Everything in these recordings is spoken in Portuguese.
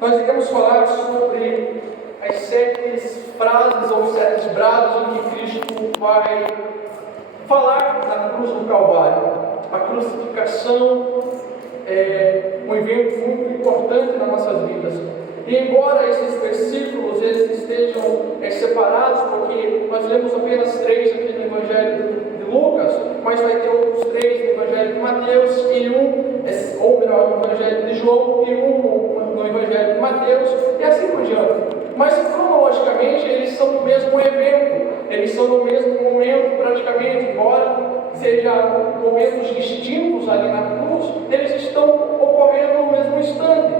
Nós iremos falar sobre as 7 frases ou 7 brados em que Cristo vai falar na cruz do Calvário. A crucificação é um evento muito importante nas nossas vidas. E embora esses versículos eles estejam separados, porque nós lemos apenas 3 aqui no Evangelho de Lucas, mas vai ter outros 3 no Evangelho de Mateus e ou melhor, no Evangelho de João e no Evangelho de Mateus, e assim por diante. Mas cronologicamente eles são do mesmo evento, eles são do mesmo momento praticamente, embora sejam momentos distintos ali na cruz, eles estão ocorrendo no mesmo instante.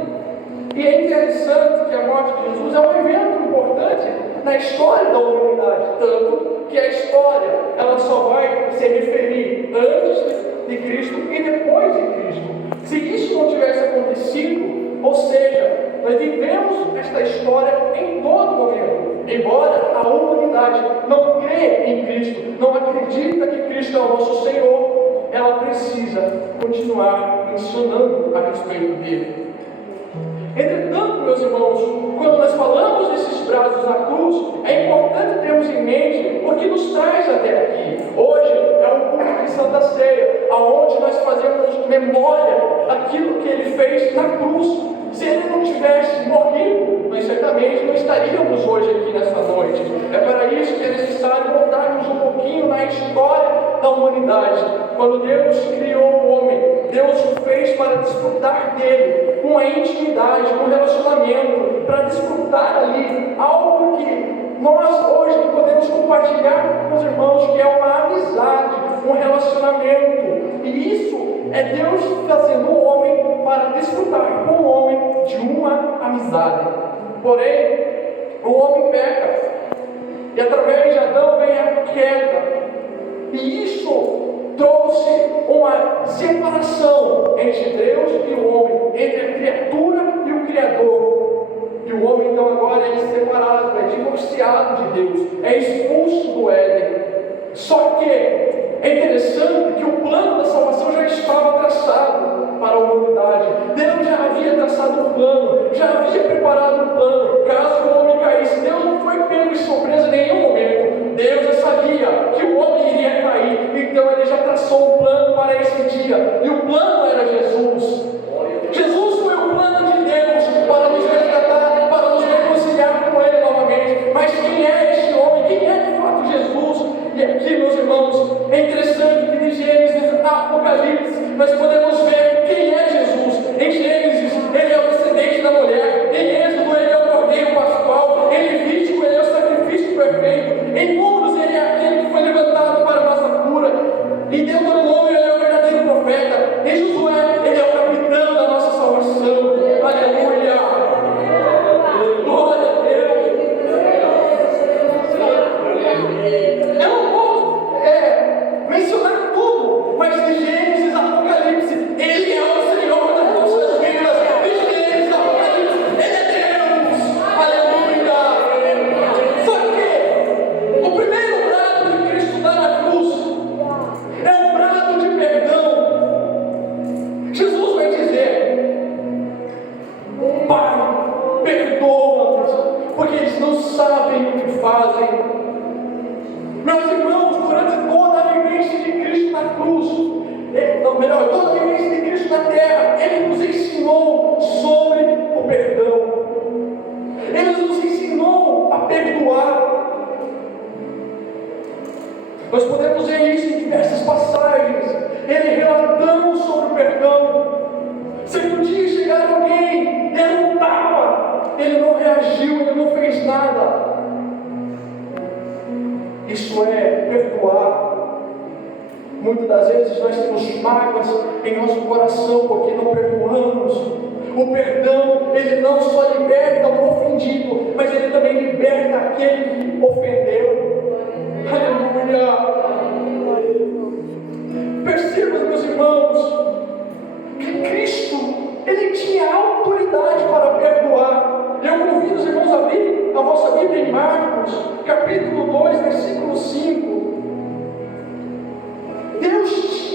E é interessante que a morte de Jesus é um evento importante na história da humanidade, tanto que a história ela só vai se referir antes de Cristo e depois de Cristo. Se isso não tivesse acontecido, ou seja, nós vivemos esta história em todo momento. Embora a humanidade não crê em Cristo, não acredita que Cristo é o nosso Senhor, ela precisa continuar ensinando a respeito dele. Entretanto, meus irmãos, quando nós falamos desses braços na cruz, é importante termos em mente o que nos traz até aqui. Hoje é um culto de Santa Ceia, onde nós fazemos memória daquilo que ele fez na cruz. Se ele não tivesse morrido, nós certamente não estaríamos hoje aqui nessa noite. É para isso que é necessário voltarmos um pouquinho na história da humanidade. Quando Deus criou o homem, Deus o fez para desfrutar dele, com a intimidade, com o relacionamento, para desfrutar ali algo que nós hoje podemos compartilhar com os irmãos, que é uma amizade, um relacionamento. E isso é Deus fazendo o homem para desfrutar com o homem de uma amizade. Porém, o homem peca, e através de Adão vem a queda, e isso trouxe uma separação entre Deus e o homem, entre a criatura e o Criador. E o homem então agora é separado, é divorciado de Deus, é expulso do Éden. Só que é interessante que o plano da salvação já estava traçado para a humanidade. Deus já havia traçado um plano, já havia preparado um plano. Caso o homem caísse, Deus não foi pego de surpresa em nenhum momento. Deus já sabia que o homem iria cair, então ele já traçou um plano para esse dia. E o plano era Jesus. Jesus foi o plano de Deus para nos resgatar, para nos reconciliar com Ele novamente. Mas quem é este homem? Quem é de fato Jesus? E aqui, meus irmãos, é interessante que em Gênesis, Apocalipse, nós podemos ver quem é Jesus. Em Gênesis, ele é o descendente da mulher. Em Êxodo, ele é o cordeiro pascual. Em Levítico, ele é o sacrifício perfeito. Em Números, ele é aquele que foi levantado para a nossa cura. Em Deuteronômio, ele é o verdadeiro profeta. Em Josué, ele é o capitão da nossa salvação. Aleluia! Glória a Deus! Eu não vou mencionar tudo, mas de Gênesis a Apocalipse, ele é o Senhor das nossas vidas. De Gênesis a Apocalipse, ele é Deus. Aleluia! Só que o primeiro brado que Cristo dá na cruz é um brado de perdão. Jesus vai dizer: Pai, perdoa-nos, porque eles não sabem o que fazem. Meus irmãos, durante toda a vivência de Cristo na cruz, toda a vivência de Cristo na terra, Ele nos ensinou sobre o perdão. Ele nos ensinou a perdoar. Nós podemos ver isso em diversas passagens, Ele relatando sobre o perdão. Se um dia chegar alguém, der um tapa, Ele não reagiu, Ele não fez nada. Isso é perdoar. Muitas das vezes nós temos mágoas em nosso coração porque não perdoamos. O perdão, ele não só liberta o ofendido, mas ele também liberta aquele que ofendeu. Aleluia! Perceba, meus irmãos, que Cristo, ele tinha autoridade para perdoar. Eu convido os irmãos a abrir a vossa Bíblia em Marcos, capítulo 2, versículo 5.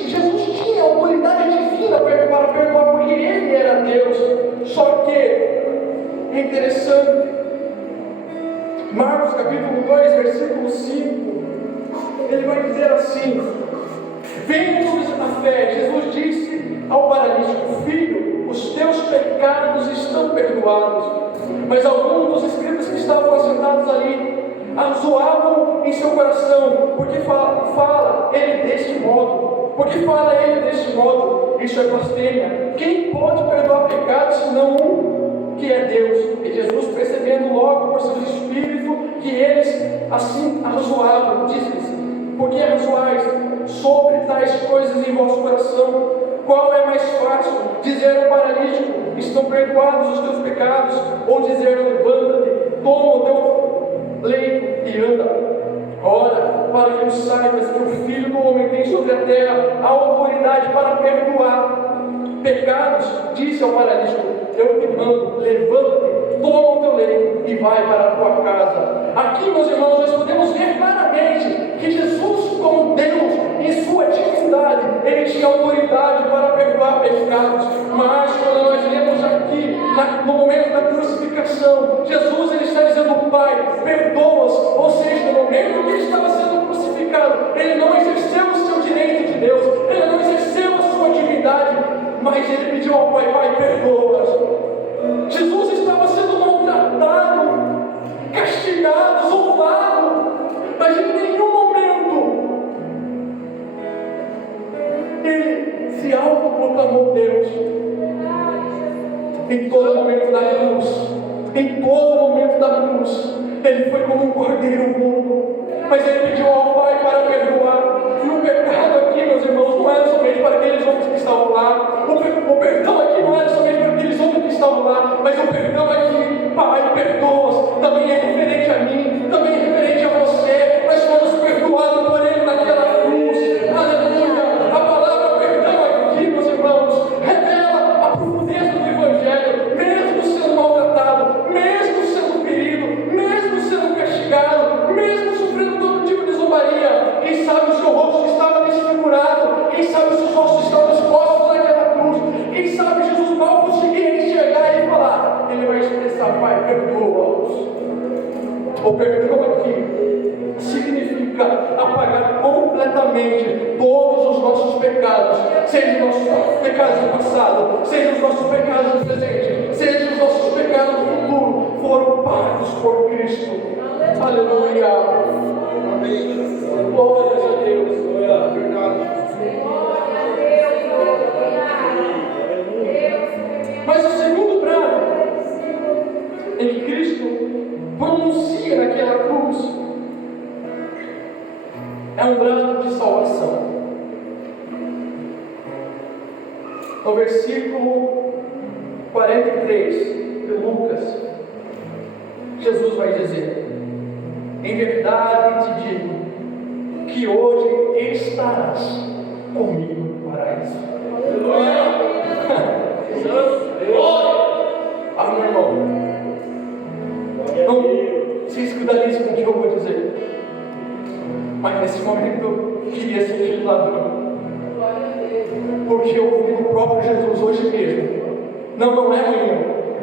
Jesus tinha autoridade divina para perdoar, porque Ele era Deus. Marcos capítulo 2, versículo 5, ele vai dizer assim: vendo-os a fé, Jesus disse ao paralítico: filho, os teus pecados estão perdoados. Mas alguns dos escribas que estavam assentados ali zoavam em seu coração, porque fala ele deste modo, isso é blasfêmia. Quem pode perdoar pecados senão um, que é Deus? E Jesus, percebendo logo por seu espírito que eles assim arrazoavam, disse-lhes: por que arrazoais sobre tais coisas em vosso coração? Qual é mais fácil, dizer ao paralítico: estão perdoados os teus pecados, ou dizer: levanta-te, toma o teu leito e anda? Ora, para que saibas que o Filho do Homem tem sobre a terra a autoridade para perdoar pecados, disse ao paralítico: eu te mando, levanta-te, toma o teu leito e vai para a tua casa. Aqui, meus irmãos, nós podemos ver claramente que Jesus, como Deus, em sua divindade, ele tinha autoridade para perdoar pecados. Mas quando nós lemos aqui, no momento da crucificação, Jesus ele está dizendo: Pai, perdoa-os. Ou seja, no momento que ele estava sendo crucificado, ele não exerceu o seu direito de Deus, ele não exerceu a sua divindade, mas ele pediu ao Pai: Pai, perdoa-os. Jesus estava sendo maltratado, castigado, zombado, mas em nenhum momento ele se autoproclamou Deus. Em todo momento da cruz, ele foi como um cordeiro mudo, mas ele pediu ao Pai para perdoar. E o pecado aqui, meus irmãos, não era somente para aqueles homens que estavam lá, o perdão aqui não era somente para aqueles homens que estavam lá, mas o perdão aqui: Pai, perdoa-os, também é referente a mim, também é referente a você. Nós fomos perdoados por ele naquela cruz. Aleluia! A palavra perdão aqui, meus irmãos, revela a profundeza do Evangelho. Mesmo sendo maltratado, mesmo sendo ferido, mesmo sendo castigado, mesmo sofrendo todo tipo de zombaria, quem sabe o seu rosto estava desfigurado, quem sabe os seus ossos estavam expostos naquela cruz, quem sabe Jesus mal conseguia enxergar e falar, ele vai expressar: Pai, perdoa-os. O perdão aqui significa apagar completamente todos os nossos pecados, seja os nossos pecados do passado, seja os nossos pecados do presente, seja os nossos pecados do futuro, foram pagos por Cristo. Aleluia! Amém. Glórias a Deus. Mas o segundo brado em que Cristo pronuncia naquela cruz é um brado de salvação. No versículo 43 de Lucas, Jesus vai dizer: em verdade te digo que hoje estarás comigo no paraíso. Meu irmão, não se escandalize com o que eu vou dizer, mas nesse momento eu queria ser filho ladrão, porque eu vi o próprio Jesus hoje mesmo. Não é amanhã,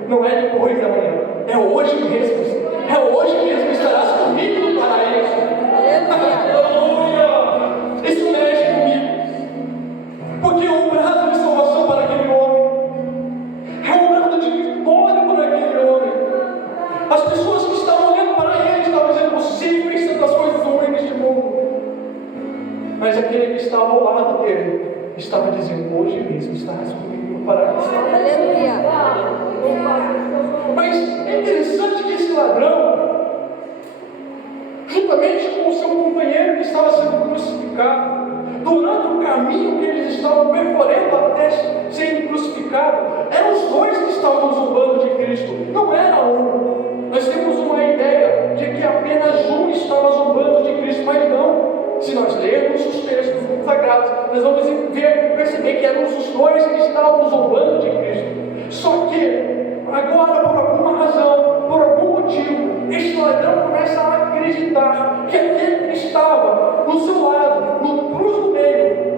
não é depois da manhã, é hoje mesmo. É hoje mesmo estarás comigo no paraíso. Aleluia! Isso mexe comigo, porque é um brado de salvação para aquele homem, é um brado de vitória para aquele homem. As pessoas que estavam olhando para ele estavam dizendo: você fez tantas coisas ruins neste mundo, mas aquele que estava ao lado dele estava dizendo: hoje mesmo estarás comigo no paraíso. Aleluia! Mas é interessante que esse ladrão, juntamente com o seu companheiro que estava sendo crucificado, durante o caminho que eles estavam percorrendo até serem crucificados, eram os dois que estavam zombando de Cristo, não era um. Nós temos uma ideia de que apenas um estava zombando de Cristo, mas não. Se nós lermos os textos sagrados, nós vamos perceber que eram os dois que estavam zombando de Cristo. Só que agora, por alguma razão, por algum motivo, este ladrão começa a acreditar que aquele que estava no seu lado, no cruz do meio,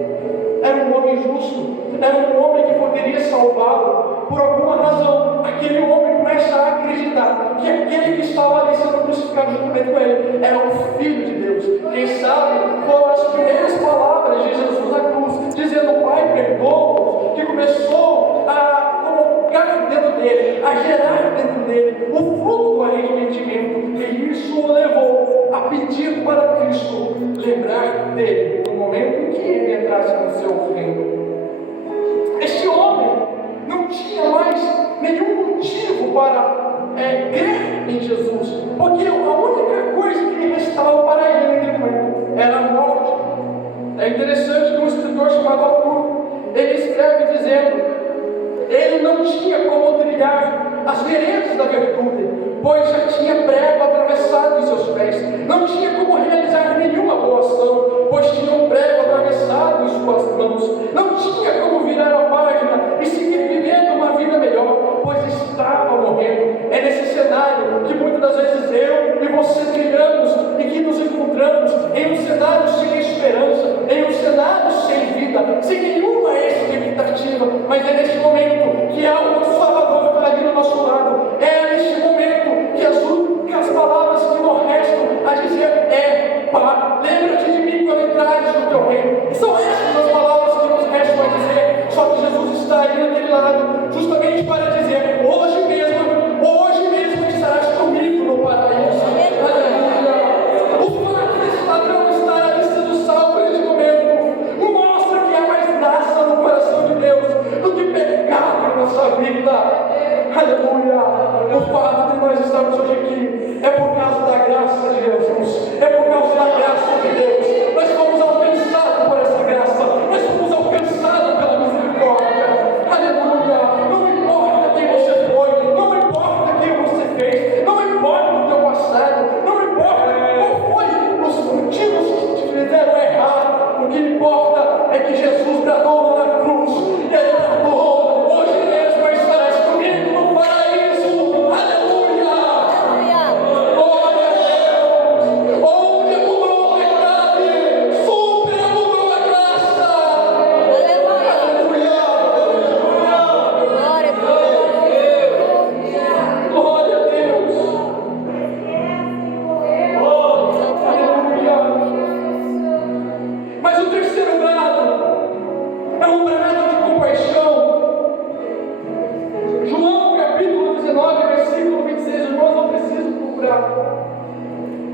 era um homem justo, era um homem que poderia salvá-lo. Por alguma razão, aquele homem começa a acreditar que aquele que estava ali sendo crucificado junto criar dentro dele, a gerar dentro dele o fruto do arrependimento. E isso o levou a pedir para Cristo lembrar dele no momento em que ele entrasse no seu reino. Este homem não tinha mais nenhum motivo para crer em Jesus, porque a única coisa que restava para ele naquele momento era a morte. É interessante que um escritor chamado Arthur, ele escreve dizendo: ele não tinha como trilhar as veredas da virtude, pois já tinha prego atravessado em seus pés. Não tinha como realizar nenhuma boa ação, pois tinha um prego atravessado em suas mãos. Não tinha como virar a página e seguir vivendo uma vida melhor, pois estava morrendo. É nesse cenário que muitas das vezes eu e você trilhamos e que nos encontramos em um cenário sem esperança, em um cenário sem vida, sem nenhuma expectativa. Mas é nesse momento que há um Salvador que está ali do nosso lado. É nesse momento que as palavras que nos restam a dizer Pai, lembra-te de mim quando entrares no teu reino. E são essas as palavras que nos restam a dizer. Só que Jesus está ali naquele lado, justamente para dizer: hoje mesmo estarás comigo no paraíso. Aleluia. O fato desse ladrão estar na lista do salvo neste momento mostra que há mais graça no coração de Deus do que pecado em nossa vida. Aleluia. O fato de nós estarmos hoje aqui é por causa da graça de Jesus, é por causa da graça de Deus. Nós fomos alcançados por essa graça, nós fomos alcançados pela misericórdia. Aleluia. Não importa quem você foi, não importa quem você fez, não importa o teu passado, não importa qual foi os motivos que te fizeram errar. O que importa é que Jesus bradou na cruz, e ele bradou: hoje mesmo estarás comigo no paraíso. Aleluia. Glória a Deus. Onde abundou a verdade, superabundou a graça. Aleluia. Glória a Deus. Aleluia. Mas o terceiro brado é um brado de compaixão. João capítulo 19, versículo 26. Irmãos, não preciso procurar.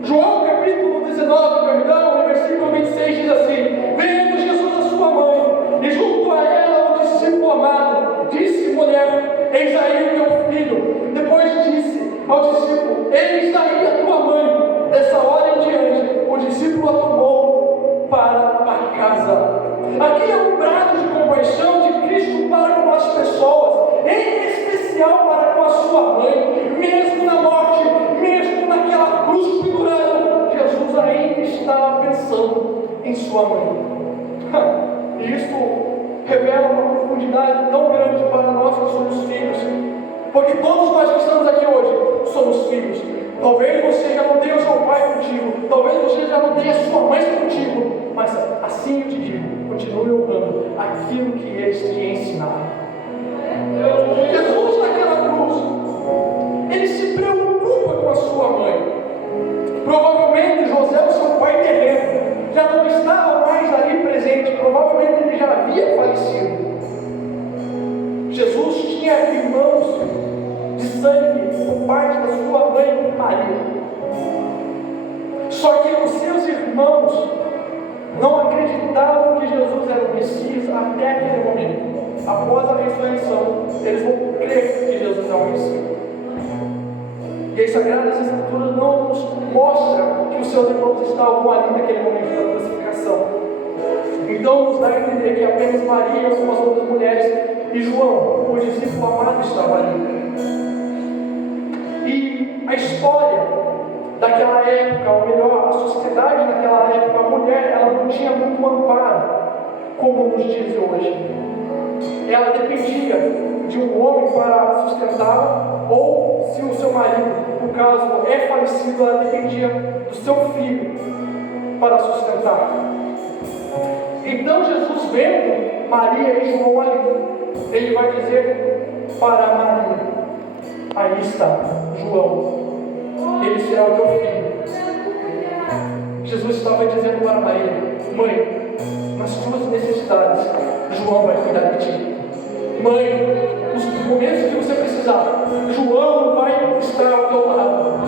João capítulo 19, perdão, versículo 26 diz assim: vendo Jesus a sua mãe, e junto a ela o discípulo amado, disse: mulher, eis aí o teu filho. Depois disse ao discípulo: eis aí a tua mãe. Dessa hora em diante, o discípulo a tomou para a casa. Aqui é um brado de compaixão de Cristo para com as pessoas, em especial para com a sua mãe. Mesmo na morte, mesmo naquela cruz pendurada, Jesus ainda estava pensando em sua mãe. E isso revela uma profundidade tão grande para nós que somos filhos, porque todos nós que estamos aqui hoje somos filhos. Talvez você já não tenha o seu pai contigo, talvez você já não tenha a sua mãe contigo, mas assim eu te digo: continue honrando aquilo que eles te ensinaram. Jesus naquela cruz, ele se preocupa com a sua mãe. Provavelmente José, o seu pai terreno, já não estava mais ali presente, provavelmente ele já havia falecido. Jesus tinha irmãos de sangue por parte da sua mãe Maria. Só que os seus irmãos não acreditavam que Jesus era o Messias até aquele momento. Após a ressurreição, eles vão crer que Jesus é o Messias. E as Sagradas Escrituras não nos mostram que os seus irmãos estavam ali naquele momento da crucificação. Então nos dá a entender que apenas Maria e algumas outras mulheres e João, o discípulo amado, estava ali. E a história daquela época, ou melhor, a sociedade daquela época, a mulher, ela não tinha muito amparo, como nos diz hoje. Ela dependia de um homem para sustentá-la, ou se o seu marido, no caso, é falecido, ela dependia do seu filho para sustentar. Então Jesus, vendo Maria e João ali, ele vai dizer para Maria: aí está João, ele será o teu filho. Jesus estava dizendo para Maria: mãe, nas tuas necessidades, João vai cuidar de ti. mãe, nos momentos que você precisar, João vai estar ao teu lado.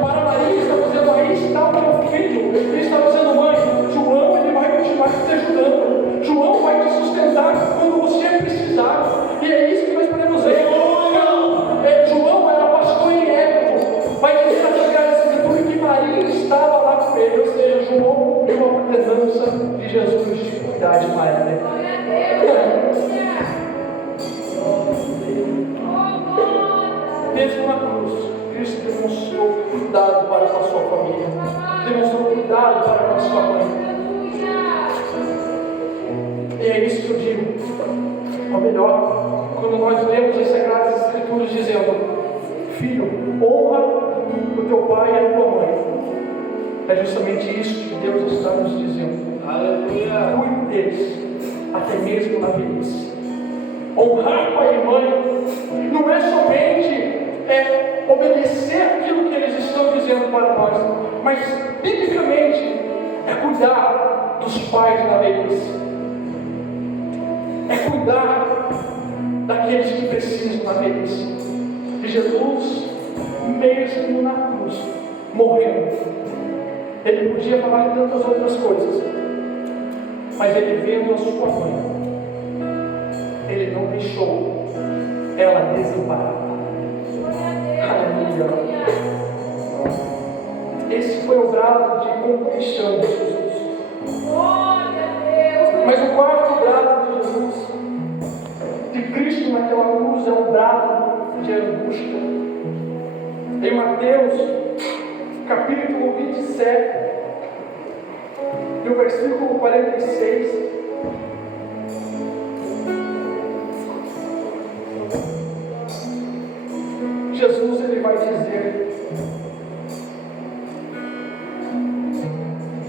Para Maria, está dizendo, aí está o teu filho. Ele está dizendo, mãe, João, ele vai continuar te ajudando. João vai te sustentar quando você precisar. E é isso que nós podemos ver. João era pastor em Éfeso. Vai dizer na Sagrada Escritura que Maria estava lá com ele. Ou seja, João deu uma ordenança de Jesus de cuidar de Maria. Mesmo na cruz, Cristo demonstrou cuidado para com a sua família, demonstrou cuidado para com a sua mãe. E é isso que eu digo, ou melhor, quando nós lemos as Sagradas Escrituras dizendo, filho, honra o teu pai e a tua mãe, é justamente isso que Deus está nos dizendo. Aleluia! Cuide deles, até mesmo na velhice. Honrar pai e mãe não é somente obedecer aquilo que eles estão dizendo para nós, mas biblicamente é cuidar dos pais na velhice, é cuidar daqueles que precisam na velhice. E Jesus, mesmo na cruz, morrendo, ele podia falar de tantas outras coisas, mas ele vendo a sua mãe, ele não deixou ela desamparada. Aleluia. Esse foi o grado de compaixão de Jesus. Mas o quarto grado de Jesus, de Cristo naquela cruz, é um grado de angústia. Em Mateus, capítulo 27, no versículo 46, Jesus ele vai dizer,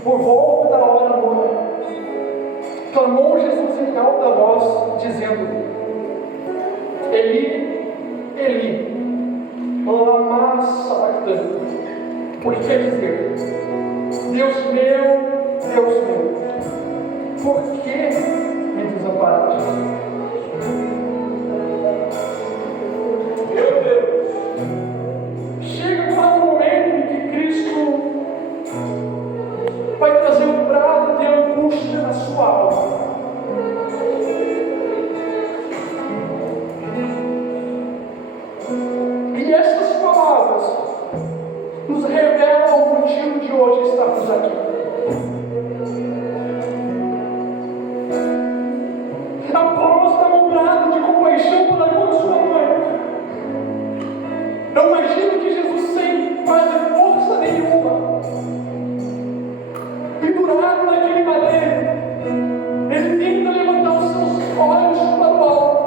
por volta da hora nona, clamou Jesus em alta voz, dizendo, Eli, Eli, lama sabachthani, o que quer dizer, Deus meu, por que me desamparaste? Meu Deus! Chega para um momento em que Cristo vai trazer um brado de angústia na sua alma. E essas palavras nos revelam o motivo de hoje estarmos aqui. Após dar um brado de compaixão para com a sua mãe, eu imagino que Jesus, sem fazer força nenhuma, pendurado naquele madeiro, ele tenta levantar os seus olhos para o alto,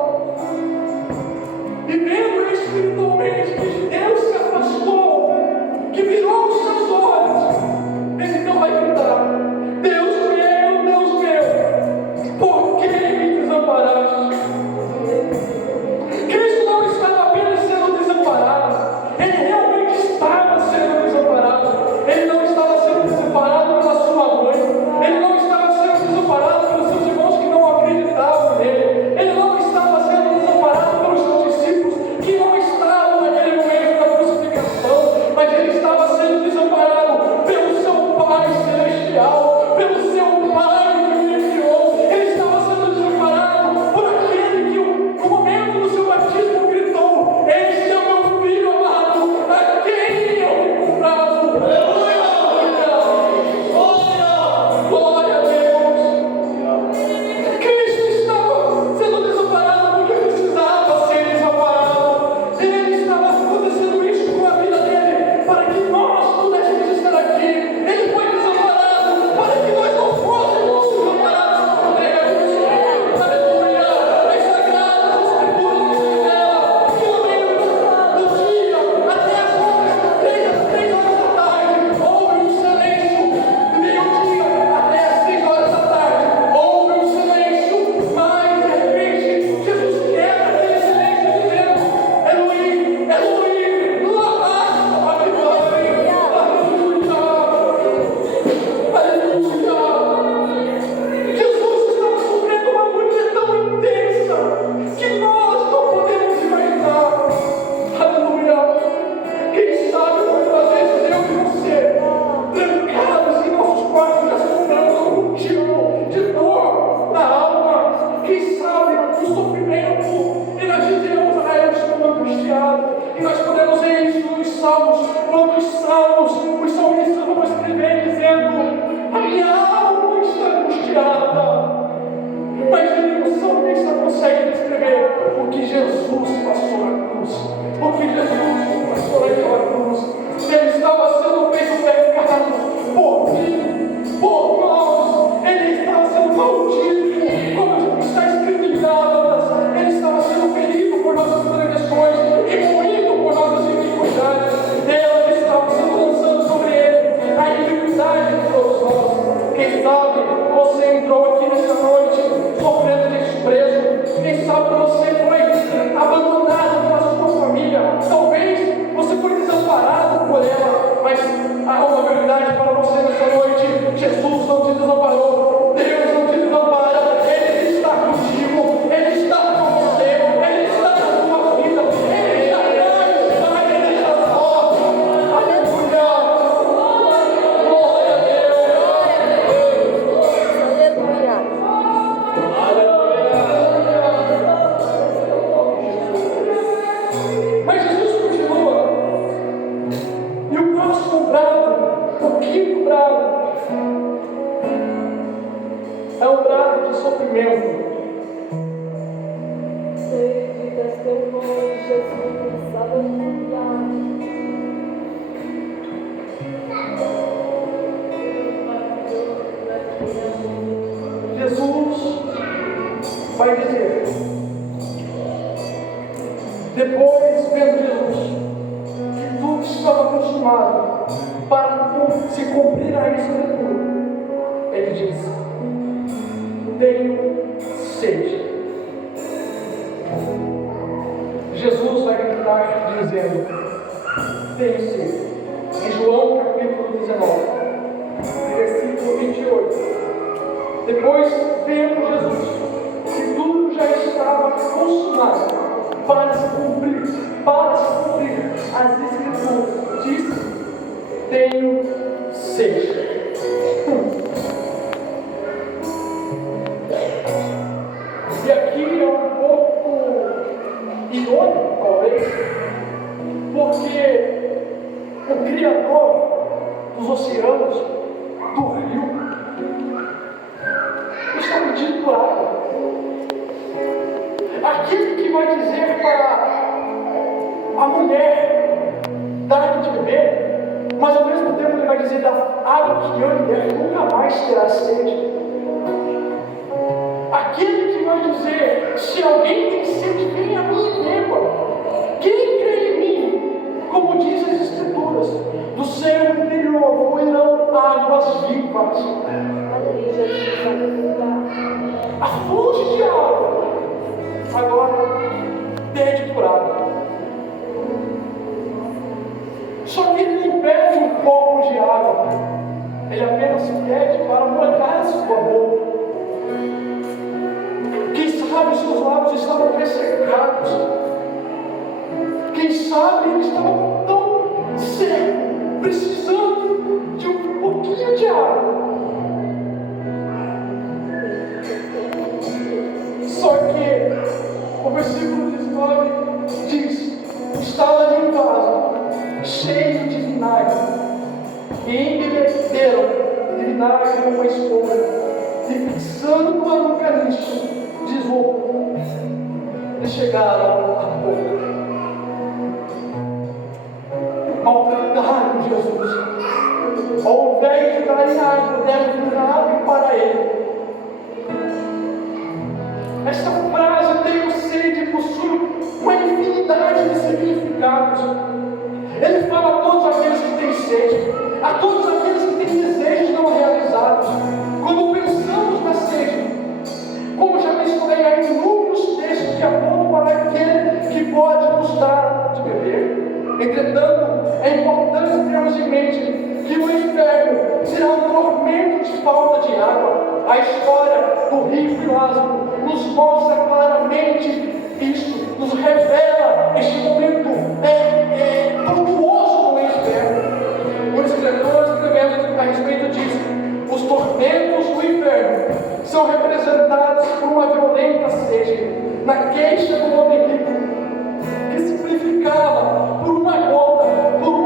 e vendo espiritualmente que Deus se afastou, que virou os seus olhos, ele então vai gritar, Deus meu, por que me desamparaste? Cristo não estava apenas sendo desamparado, ele realmente estava sendo desamparado. Ele não estava sendo desamparado pela sua mãe, ele não estava sendo desamparado pelos seus irmãos que não acreditavam nele, ele não estava sendo desamparado pelos seus discípulos que não estavam salmos, os salmistas vão escrever dizendo: a minha alma está angustiada. Mas o salmista consegue descrever o que Jesus passou na cruz, o que Jesus passou naquela cruz. Ele estava sendo feito pecado por mim, por nós. Ele estava sendo maldito, como está escrito em Gálatas. Ele estava sendo ferido por nossas transgressões e moído por nossas iniquidades. Deus estava sendo lançando sobre ele a iniquidade de todos nós. Quem sabe você entrou aqui nessa noite sofrendo desprezo. Quem sabe você foi abandonado pela sua família. Talvez você foi desamparado por ela. Mas há uma verdade para você nessa noite: Jesus não te desamparou. Deus não te desampara. Ele está contigo. Ele está com você. Ele está na sua vida. Ele está lá, ele está forte. Aleluia. Glória a Deus. Mas Jesus continua. E o próximo brado, o quinto brado, é um brado de sofrimento. Cheio de testemunhos, Jesus começava a contar. Jesus vai dizer, depois vendo Jesus, que tudo estava consumado para se cumprir a Escritura, ele diz: tenho sede. Jesus vai gritar dizendo: tenho sede. Em João capítulo 19, versículo 28. Depois vendo Jesus que tudo já estava consumado para se cumprir as Escrituras, disse: tenho sede. E aqui é um pouco irônico, talvez, porque o Criador dos oceanos, do rio, está pedindo por água. Aquele que vai dizer para a mulher dar de beber, mas ao mesmo tempo ele vai dizer: da água que eu lhe der nunca mais terá sede. Aquele que vai dizer: se alguém tem sede, venha a mim e beba. Quem crê em mim, como diz as Escrituras, do seu interior fluirão águas vivas. A fonte de água agora pede por água. Só que ele não pede um copo de água, ele apenas pede para molhar a sua boca. Quem sabe os seus lábios estavam ressecados. Quem sabe eles estavam tão secos, precisando de um pouquinho de água. Só que o versículo 19 diz: estava ali um vaso cheio de vinagre, e embebederam de vinagre com uma esponja, e fixando a no caniço de isopor, eles chegaram à boca. Maltrataram Jesus. Ao invés de darem água, deram vinagre para ele. Esta frase, tenho sede, possui uma infinidade de significados. Ele fala a todos aqueles que têm sede, a todos aqueles que têm desejos não realizados. Quando pensamos na sede, como já mencionei, há inúmeros textos que apontam para aquele que pode nos dar de beber. Entretanto, é importante termos em mente que o inferno será um tormento de falta de água. A história do rico e Lázaro nos mostra claramente isso, nos revela este momento tortuoso do inferno. Os escritores escrevendo a respeito disso, os tormentos do inferno são representados por uma violenta sede na queixa do homem rico, que simplificava por uma gota, por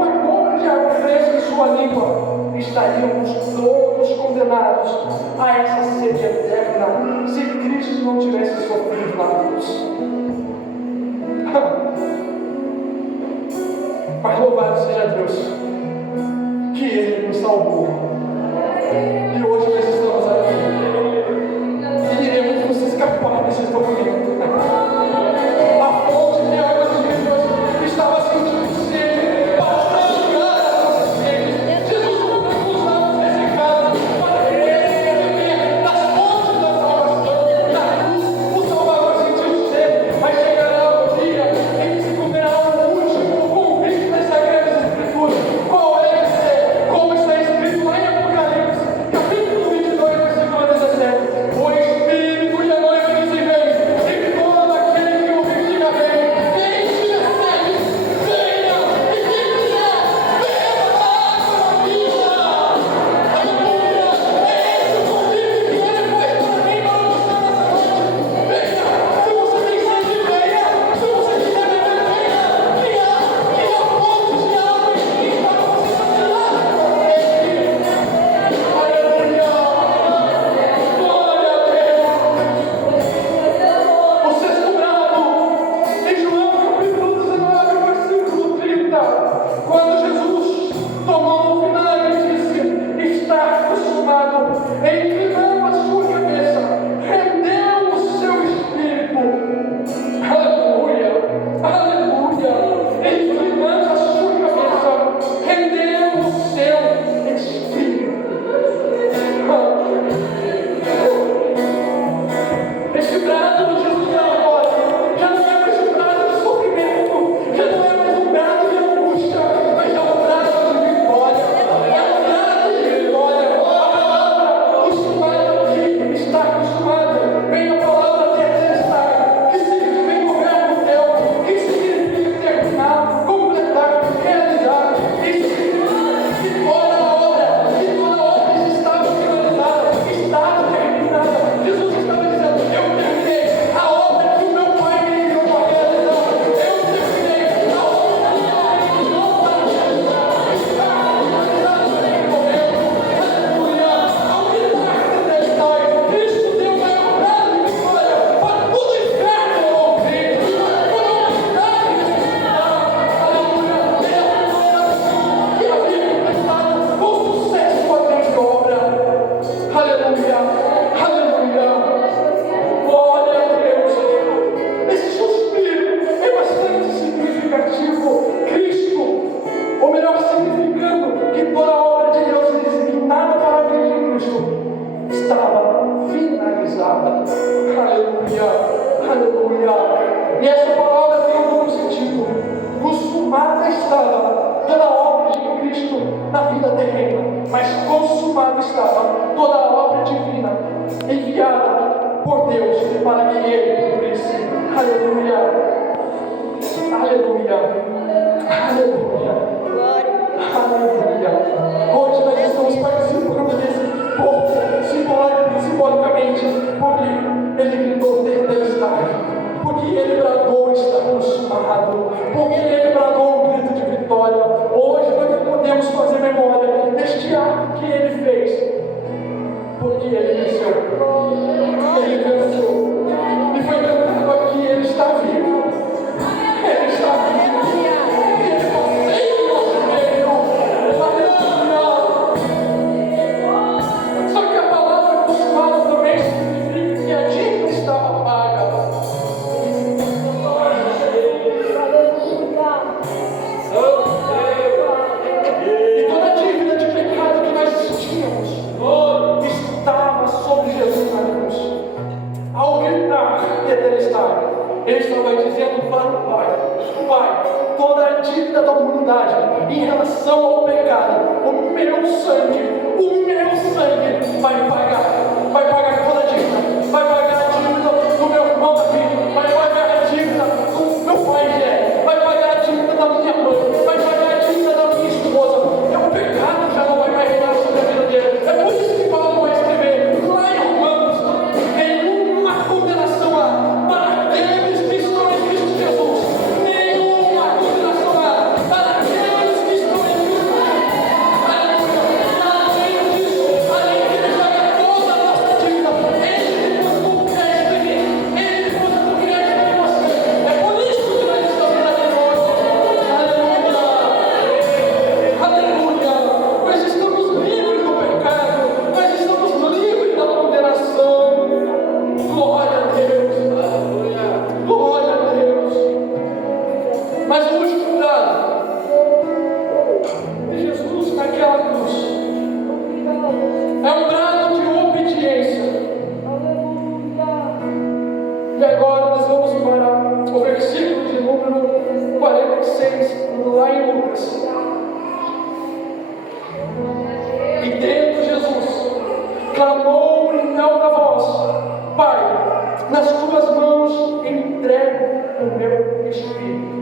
estaríamos todos condenados a essa sede eterna se Cristo não tivesse sofrido na cruz. Mas louvado seja Deus, que Ele nos salvou. E hoje nós estamos aqui. E iremos nos escapar desse sofrimento. A fonte de águas vivas estava sentindo sede para saciar a nossa sede. Jesus colocou os lábios ressecados para que ele beber das fontes da salvação. Na cruz, o Salvador sentiu sede, mas chegará o dia em que se cumprirá o último convite das Sagradas Escrituras. Qual é que é? Como está escrito lá em Apocalipse, capítulo 22, versículo 17. O Espírito e a noiva dizem: vem, e todo aquele que ouvir diga: vem. Quem tiver sede, venha, e quem quiser, beba da água da vida. Aleluia! É esse o convite que Ele faz para mim, para você nessa noite. Venha, se você tem sede, venha. Se você quiser beber, venha. Que há fontes de água em mim para você saciar. Aleluia! Glória a Deus! O sexto brado, em João capítulo 19, versículo 30, quando Jesus tomou o vinagre e disse: está consumado, inclinou a sua cabeça, rendeu o seu espírito. Aleluia! Aleluia! Inclinando a sua cabeça, rendeu o seu espírito. Esse brado de Jesus agora já não é mais um brado de sofrimento, já não é mais um brado de angústia, mas é um brado de vitória. É um brado de vitória. A palavra acostumada aqui está acostumada. Vem a palavra tetelestai, que significa o verbo teu, que significa terminar, completar, realizar. Isso significa que toda a obra que estava finalizada, estava terminada. Jesus estava dizendo: eu terminei a obra que o meu Pai me enviou para realizar. Eu terminei a obra que o Pai me enviou para realizar. Está finalizada em momento. Aleluia! Ao gritar tetelestai, Cristo deu uma brado de vitória para todo o inferno ouvir, para toda a humanidade respeitar. Aleluia! Que havia completado com sucesso a grande obra. Aleluia! Aleluia! Glória a Deus! Esse suspiro é bastante significativo. Cristo, ou melhor, significando que toda a obra de Deus designada para a vida de Cristo estava finalizada. Aleluia! Aleluia! E essa palavra tem um duplo sentido. Consumada estava toda a obra de Cristo na vida terrena, mas consumada estava toda a obra divina enviada por Deus para que Ele cumprisse. Aleluia! Aleluia! Aleluia! Aleluia! Hoje nós estamos participando desse povo, simbolicamente, porque Ele gritou tetelestai, porque Ele bradou está consumado, porque Ele bradou um grito de vitória. Hoje nós podemos fazer memória deste ato que Ele fez, porque Ele venceu. Ele venceu. E foi cantado aqui: Ele está vivo. Ele está vivo. Ele consegue o nosso reino. Aleluia! Só que a palavra consumado também significa que a dívida estava paga. E toda a dívida de pecado que nós tínhamos estava sobre Jesus na cruz. Ao gritar tetelestai, Ele estava dizendo para o Pai: Pai, toda a dívida da humanidade em relação ao pecado, o meu sangue vai pagar toda a dívida, vai pagar a dívida do meu irmão Davi, vai pagar a dívida do meu pai Jé, vai pagar a dívida da minha mãe, vai pagar a dívida da minha esposa. O pecado já não vai mais reinar sobre a vida dele. É por isso que Paulo vai escrever lá em Romanos: nenhuma condenação há para aqueles que estão em Cristo Jesus. Nenhuma condenação há para aqueles que estão em Cristo Jesus. Aleluia! lágrimas. E tendo Jesus, clamou em alta voz: Pai, nas tuas mãos entrego o meu espírito.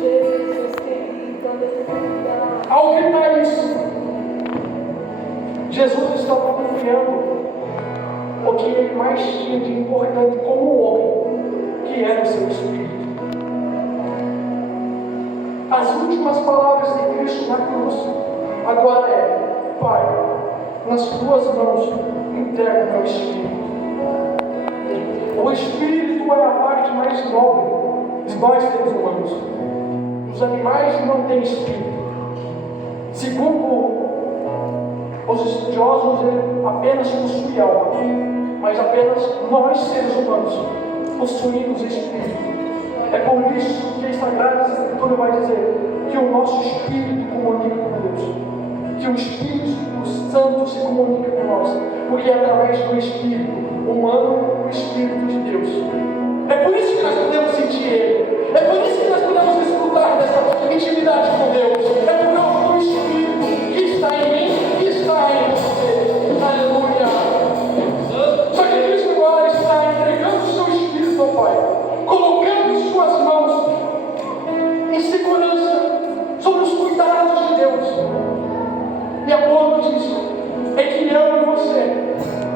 Jesus querido, aleluia. Ao gritar isso, Jesus estava confiando o que ele mais tinha de importante como homem, que era o seu espírito. As últimas palavras de Cristo na cruz agora é: Pai, nas tuas mãos entrego o meu espírito. O espírito é a parte mais nobre de nós seres humanos. Os animais não têm espírito. Segundo os estudiosos, ele apenas possui alma, mas apenas nós seres humanos possuímos espírito. É por isso que a Sagrada Escritura vai dizer que o nosso espírito comunica com Deus, que o Espírito Santo se comunica com nós, porque é através do espírito humano, o Espírito de Deus. É por isso que nós podemos sentir Ele, é por isso que nós podemos desfrutar dessa intimidade com Deus, é por causa do Espírito que está em mim, que está em você. Aleluia! Só que Cristo agora está entregando o seu Espírito ao Pai, colocando em suas mãos em segurança sobre os cuidados de Deus. E a boa notícia é que eu e você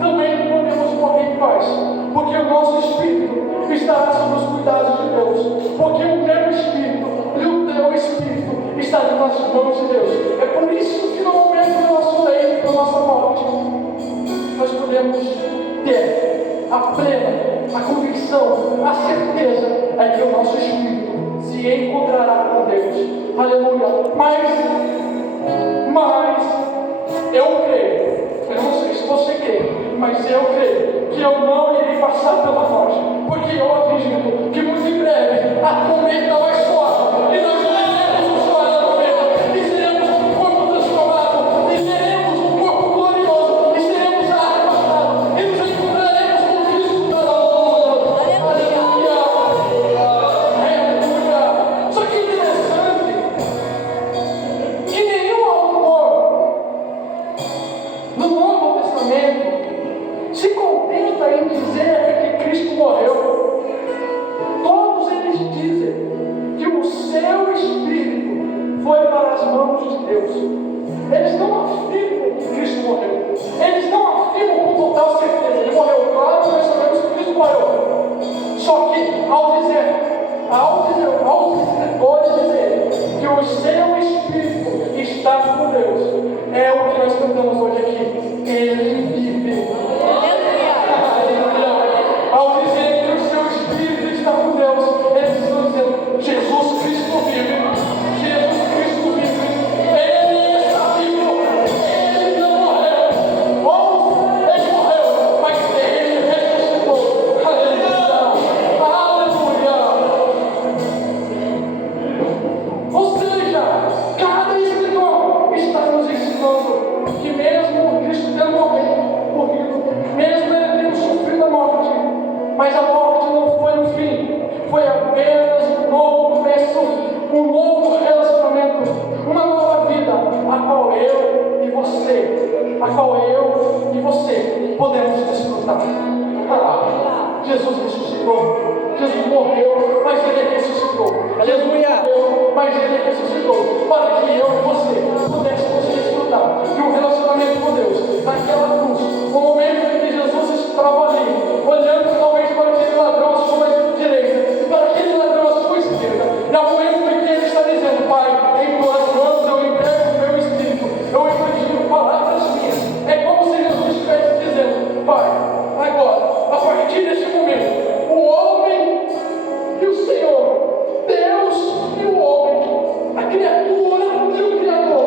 também podemos morrer em paz, porque o nosso espírito estará sob os cuidados de Deus, porque o meu espírito e o teu espírito está nas mãos de Deus. É por isso que no momento do nosso leito, da nossa morte, nós podemos ter a plena, a convicção, a certeza é que o nosso espírito se encontrará com Deus. Aleluia! Mas eu creio, eu não sei se você crê, mas eu creio que eu não irei passar pela morte, porque eu acredito que muito em breve a trombeta vai soar e nós veremos o soar da trombeta e seremos um corpo transformado, e seremos um corpo glorioso, e seremos arrebatados e nos encontraremos com Cristo na lua. Aleluia! Aleluia! Só que interessante que nenhum autor no Novo Testamento se contenta em dizer que Cristo morreu. Todos eles dizem que o seu espírito foi para as mãos de Deus. Eles não afirmam que Cristo morreu. Eles não afirmam com total certeza. Ele morreu, claro, nós sabemos que Cristo morreu. Só que aos escritores dizerem que o seu espírito está com Deus, é o que nós cantamos hoje aqui. Ele vive. Ao dizer que o seu espírito está com Deus, eles estão dizendo: Jesus Cristo vive. Jesus Cristo vive. Ele está vivo. Ele não morreu. Ou ele morreu, mas ele ressuscitou. Aleluia. Aleluia. Ou seja, cada escritor está nos ensinando que mesmo Cristo tendo morrido, mesmo ele tendo sofrido a morte, mas a morte não foi o fim, foi apenas um novo começo, um novo relacionamento, uma nova vida, a qual eu e você podemos desfrutar. Jesus ressuscitou, Jesus morreu, mas ele ressuscitou. Jesus morreu, mas ele ressuscitou, para que eu e você pudéssemos desfrutar de um relacionamento com Deus. Naquela cruz, no momento em que Jesus estava ali, olhando talvez para aquele ladrão à sua direita e para aquele ladrão à sua esquerda, e ao momento em que ele está dizendo: Pai, em tuas mãos eu entrego o meu espírito, eu imagino palavras minhas. É como se Jesus estivesse dizendo: Pai, agora, a partir desse momento, o homem e o Senhor, Deus e o homem, a criatura e o Criador,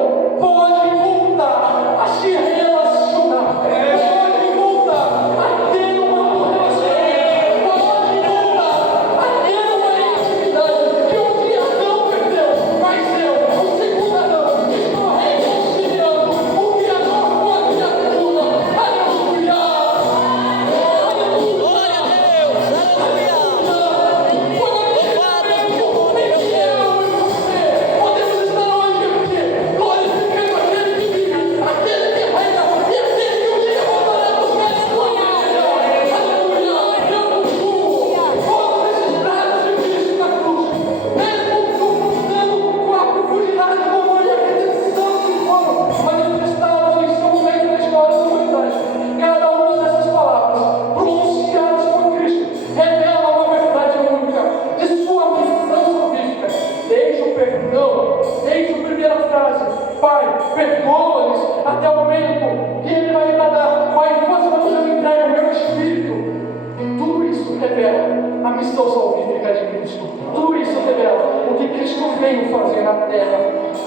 acerca de Cristo. Tudo isso revela o que Cristo veio fazer na terra.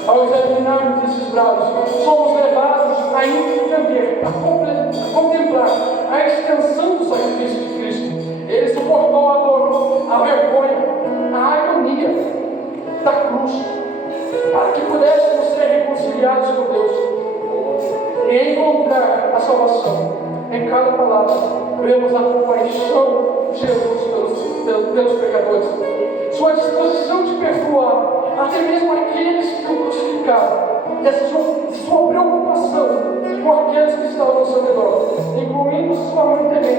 Ao examinarmos esses brados, somos levados a entender, a contemplar a extensão do sacrifício de Cristo. Ele suportou a dor, a vergonha, a agonia da cruz, para que pudéssemos ser reconciliados com Deus e encontrar a salvação. Em cada palavra, vemos a compaixão de Jesus pelos pecadores, sua disposição de perdoar até mesmo aqueles que o crucificaram, e essa sua preocupação com aqueles que estavam ao seu redor, incluindo sua mãe também,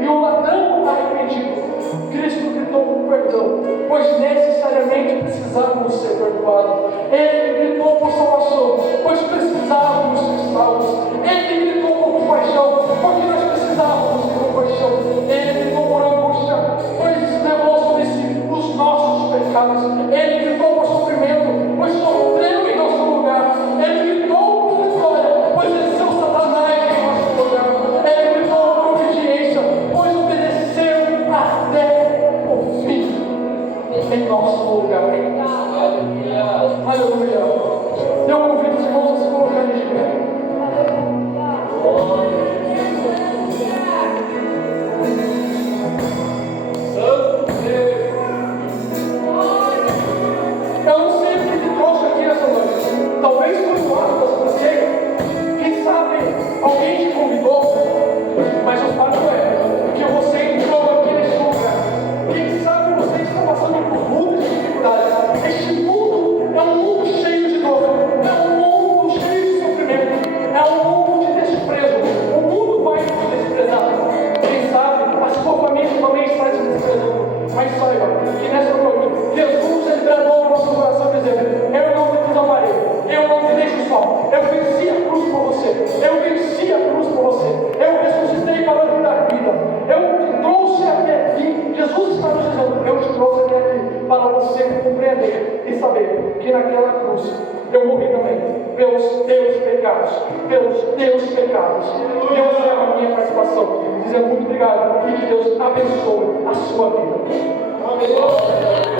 e o ladrão arrependido. Cristo gritou por perdão, pois necessariamente precisávamos ser perdoados. Ele gritou por salvação, pois precisávamos ser salvos. Ele gritou por compaixão, porque nós precisávamos de compaixão. Ele gritou por angústia, pois levou sobre si os nossos pecados. Ele gritou por sofrimento, pois sofreu em nosso lugar. Ele gritou por vitória, pois venceu Satanás em nosso lugar. Ele gritou por obediência, pois obedeceu até o fim em nosso lugar. Aleluia. Eu convido os irmãos a se colocarem de pé. Santo Deus. Eu não sei o que te trouxe aqui nessa noite. Talvez foi o ato da sua ceia. Quem sabe alguém te convidou, mas o fato é que você entrou aqui nesse lugar. Quem sabe você está passando por muitas dificuldades. Este mundo é um mundo cheio de dor, é um mundo cheio de sofrimento, é um mundo de desprezo. O mundo vai te desprezar. Quem sabe a sua família também está te desprezando. Mas saiba que nessa noite Jesus entregou no nosso coração dizendo: eu não te desamarei, eu não te deixo só. Eu venci a cruz por você, eu venci a cruz por você, eu ressuscitei para te dar vida, eu te trouxe até aqui. Jesus está nos dizendo: eu te trouxe até aqui para você compreender e saber que naquela cruz eu morri também pelos teus pecados, pelos teus pecados. Deus leva a minha participação, dizendo muito obrigado e que Deus abençoe a sua vida. Amém.